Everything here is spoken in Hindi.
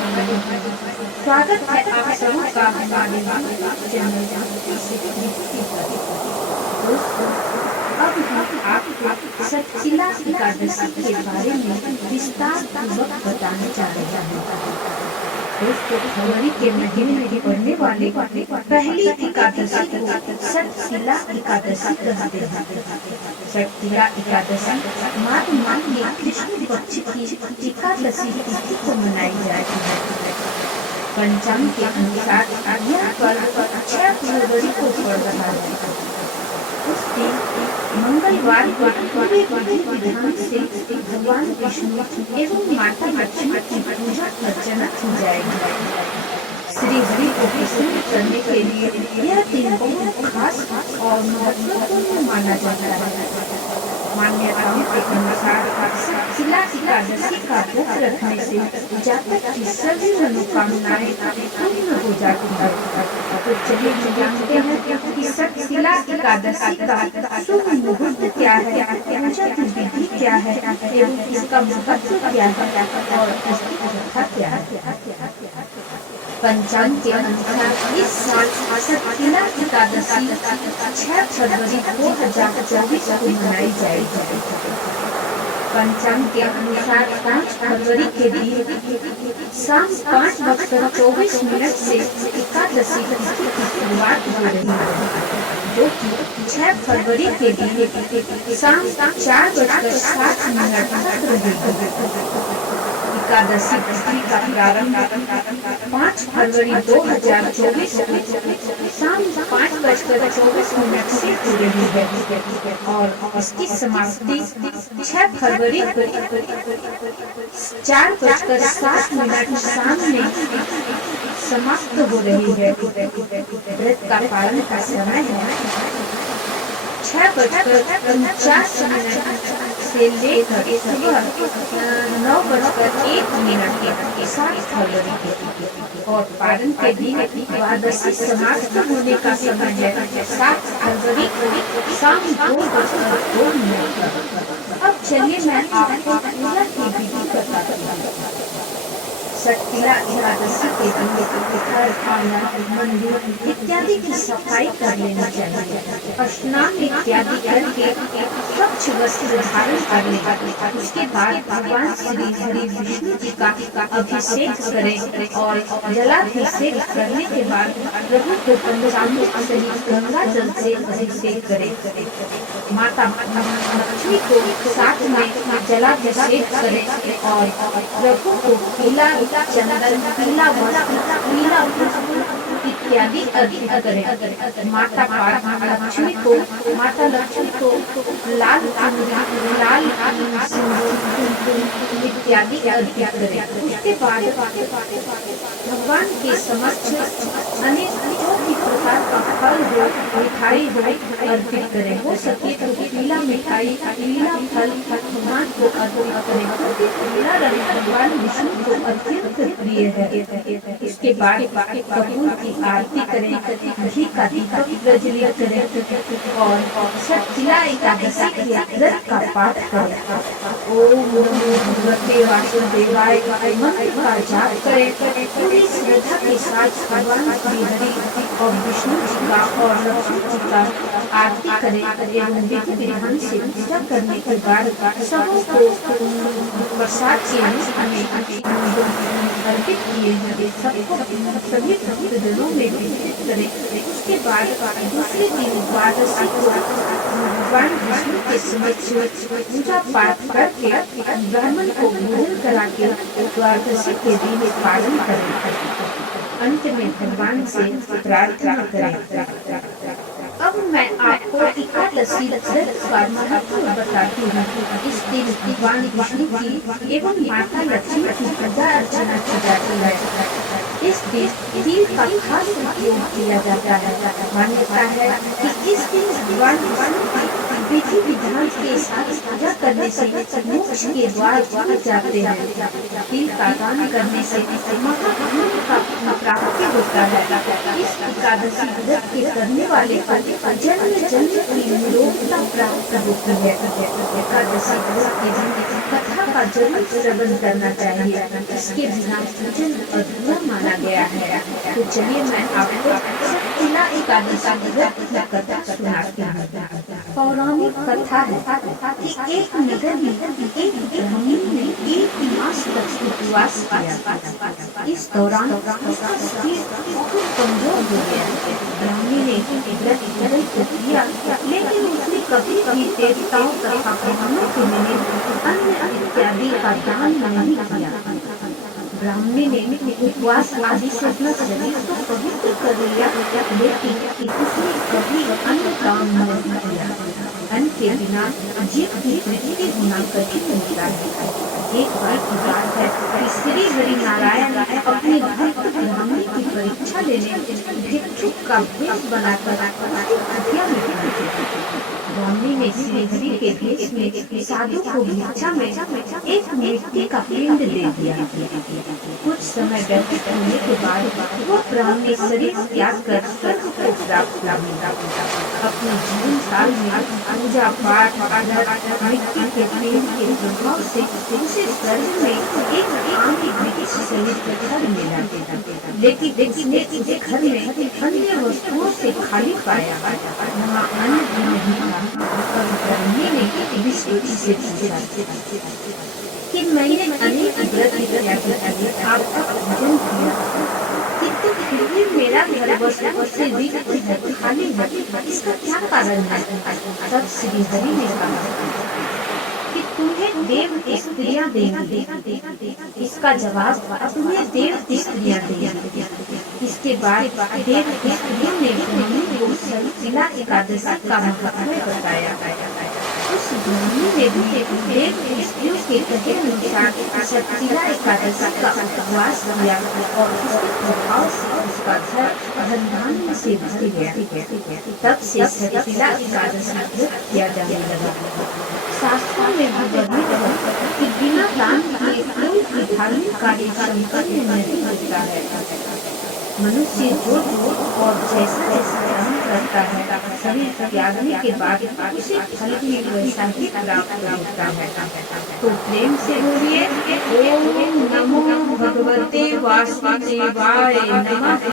स्वागत है आप सबका हमारे चैनल दोस्तों। अब हम आपको सतशिला एकादशी के बारे में विस्तार पूर्वक बताने जा रहे हैं। दोस्तों, फरवरी के महीने में पड़ने वाली पहली एकादशी को सतशिला एकादशी कहते हैं। सतशिला एकादशी माघ माह में कृष्ण पक्ष की एकादशी तिथि को मनाई जाती है। पंचांग के अनुसार यह पर्व 6 फरवरी को पड़ रहा है। उस दिन मंगलवार को पूरे विधि विधान से भगवान विष्णु एवं माता लक्ष्मी की पूजा अर्चना की जाएगी। श्री हरि को प्रसन्न करने के लिए यह दिन बहुत खास और महत्वपूर्ण माना जाता है। मान्यताओं के अनुसार सतशिला एकादशी का व्रत रखने से जातक की सभी मनोकामनाएं पूर्ण हो जाती है। तो चलिए जानते हैं कि सतशिला एकादशी का शुभ मुहूर्त क्या है, पूजा की विधि क्या है एवं इसका महत्व क्या है और इसकी कथा क्या है। पंचांग के अनुसार इस साल सतशिला एकादशी 6 फरवरी 2024 को मनाई जाएगी। पंचांग के अनुसार 5 फरवरी के दिन शाम 5:24 से एकादशी तिथि की शुरुआत हो रही है, जो कि 6 फरवरी के दिन शाम 4:07 तक रहेगी। एकादशी तिथि का प्रारंभ 5 फरवरी 2024 शाम 5:24 से हो रही है और इसकी समाप्ति 6 फरवरी को 4:07 शाम में समाप्त हो रही है। व्रत का पालन का समय है 6:49 से लेकर सुबह 9:01 7 फरवरी के और पारण के दिन द्वादशी समाप्त होने का समय है 7 फरवरी को शाम 2:02। अब चलिए मैं आपको पूजा की विधि बताती हूँ। सतशिला एकादशी के दिन घर, आंगन, मंदिर इत्यादि की सफाई कर लेना चाहिए। स्नान इत्यादि करके स्वच्छ वस्त्र धारण कर लें। उसके बाद भगवान श्री हरि विष्णु जी का अभिषेक करें और जलाभिषेक करने के बाद प्रभु को पंचामृत सहित गंगा जल से अभिषेक करें। माता लक्ष्मी को साथ में जलाभिषेक करें और प्रभु को पीला चंदन, पीला वस्त्र, पीला पुष्प इत्यादि अर्पित करें। माता लक्ष्मी को लाल चुनरी, लाल सिंदूर इत्यादि अर्पित करें। उसके बाद भगवान के समक्ष अनेक भी प्रकार का फल हो, मिठाई हो अर्पित करें। हो सके तो पीला मिठाई, पीला फल भगवान को अर्पित करें, क्योंकि पीला रंग भगवान विष्णु को अत्यंत प्रिय है। इसके बाद कपूर की आरती करें, घी का दीपक प्रज्वलित करें और सतशिला एकादशी के व्रत का पाठ करें। ओम नमो भगवते वासुदेवाय मंत्र का जाप करें। पूरी श्रद्धा के साथ भगवान श्री हरि और विष्णु जी का और लक्ष्मी जी का आरती करें एवं विधि विधान से पूजा करने के बाद सबों को प्रसाद के रूप में अर्पित किए हैं। सबको सभी भक्तजनों में वितरित करें। उसके बाद दूसरे दिन द्वादशी को भगवान विष्णु के समक्ष पूजा पाठ करके ब्राह्मण को भोजन करा के द्वादशी के दिन पालन करें। अंत में भगवान से प्रार्थना करें। अब मैं आपको एकादशी व्रत का महत्व बताती हूँ। इस दिन भगवान विष्णु की एवं माता लक्ष्मी की पूजा अर्चना की जाती है। इस दिन तिल का खास उपयोग किया जाता है। मान्यता है कि इस दिन भगवान विष्णु की विधि विधान के साथ पूजा करने से मोक्ष के द्वार खुल जाते हैं। तिल का दान करने से महापुण्य का प्राप्ति होता है। इस एकादशी व्रत के करने वाले को जन्म जन्म की निरोगता प्राप्त होती है। एकादशी व्रत के दिन कथा का जरूर श्रवण करना चाहिए, इसके बिना पूजन अधूरा माना गया है। तो चलिए मैं आपको सतशिला एकादशी व्रत की कथा सुनाती हूँ। पौराणिक कथा है कि एक नगर में एक ब्राह्मण ने एक मास तक उपवास किया। इस दौरान उसका शरीर बहुत कमजोर हो गया। ब्राह्मण ने व्रत पूर्ण किया, लेकिन उसने कभी भी देवताओं तथा ब्राह्मणों के लिए अन्न इत्यादि का दान नहीं किया। ब्राह्मण ने उपवास आदि से अपना शरीर तो पवित्र कर लिया, लेकिन उसने कभी अन्न दान नहीं किया। अन्न के बिना जीव की तृप्ति होना कठिन होता है। एक बार की बात है कि श्री हरि नारायण अपने भक्त ब्राह्मण की परीक्षा लेने भिक्षुक का भेष बनाकर कुटिया में पहुंचे। ब्राह्मण ने श्री हरि के भेष में साधु को भिक्षा में एक मिट्टी का पिंड दे दिया। कुछ समय व्यतीत होने के बाद वो ब्राह्मण शरीर त्याग कर स्वर्ग को प्राप्त हुआ। अपने जीवन काल में पूजा पाठ मिट्टी के पिंड के प्रभाव से उसे स्वर्ग में एक आम वृक्ष सहित घर मिला। लेकिन उसने उस घर में अन्य वस्तुओं से खाली पाया। वहाँ अन्न भी नहीं था। और ब्राह्मण ने विष्णु से पूछा कि मैंने अनेक व्रत किया, आपका भोजन किया, किंतु फिर भी मेरा घर वस्तुओं से रिक्त है, खाली है, इसका क्या कारण है? तब श्री हरि ने कहा कि तुम्हें देव स्त्रियां देंगी। इसका जवाब तुम्हें देव स्त्रियां देंगी। इसके बाद देव स्त्रियों ने ब्राह्मण को सतशिला एकादशी का महत्व बताया। उस ब्राह्मण ने भी देव स्त्रियों के कहे अनुसार सतशिला एकादशी का उपवास किया और उसके प्रभाव से उसका घर धन से भर गया। तब से सतशिला एकादशी व्रत किया जाने लगा। शास्त्रों में भी वर्णित है कि बिना दान किए कोई भी धार्मिक कार्य संपन्न नहीं होता है। मनुष्य जो और जैसा जैसा कर्म करता है, शरीर त्यागने के बाद उसे फल भी वैसा ही प्राप्त होता है। तो प्रेम से बोलिए ओम नमो भगवते वासुदेवाय नमः।